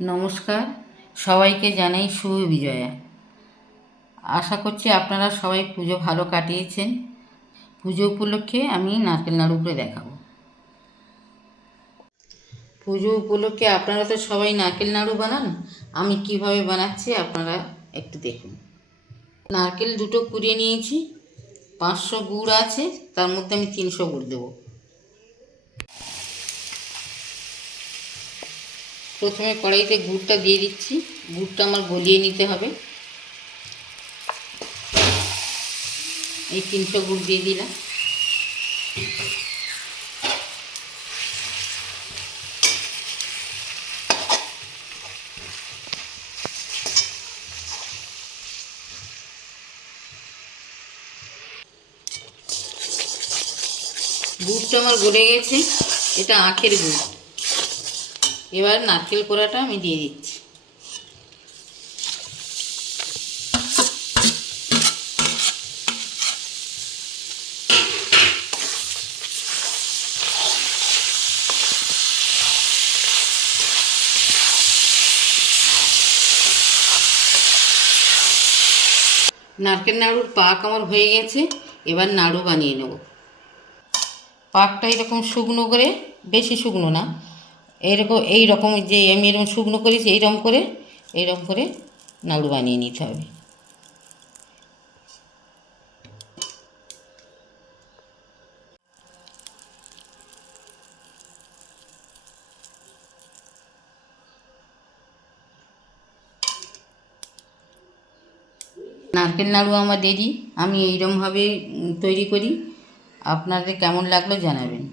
নমস্কার, সবাইকে জানাই শুভ বিজয়া। আশা করছি আপনারা সবাই পুজো ভালো কাটিয়েছেন। পুজো উপলক্ষে আমি নারকেল নাড়ু করে দেখাবো। পুজো উপলক্ষে আপনারা তো সবাই নারকেল নাড়ু বানান, আমি কিভাবে বানাচ্ছি আপনারা একটু দেখুন। নারকেল দুটো কুড়িয়ে নিয়েছি, 500 গুড় আছে, তার মধ্যে আমি 300 গুড় দেবো। প্রথমে কড়াইতে গুড়টা দিয়ে দিচ্ছি। গুড়টা আমার গলিয়ে নিতে হবে। এই 300 গুড় দিয়ে দিলাম। গুড়টা আমার গলে গেছে, এটা আখের গুড়। এবার নারকেল কোড়াটা আমি দিয়ে দিচ্ছি। নারকেল নাড়ুর পাক আমার হয়ে গেছে, এবার নাড়ু বানিয়ে নেব। পাকটা এরকম শুকনো করে, বেশি শুকনো না, এইরকম যে আমি এরকম শুকনো করেছি, এইরকম করে নাড়ু বানিয়ে নিতে হবে। নারকেল নাড়ু আমার রেডি। আমি এইরকমভাবে তৈরি করি। আপনাদের কেমন লাগলো জানাবেন।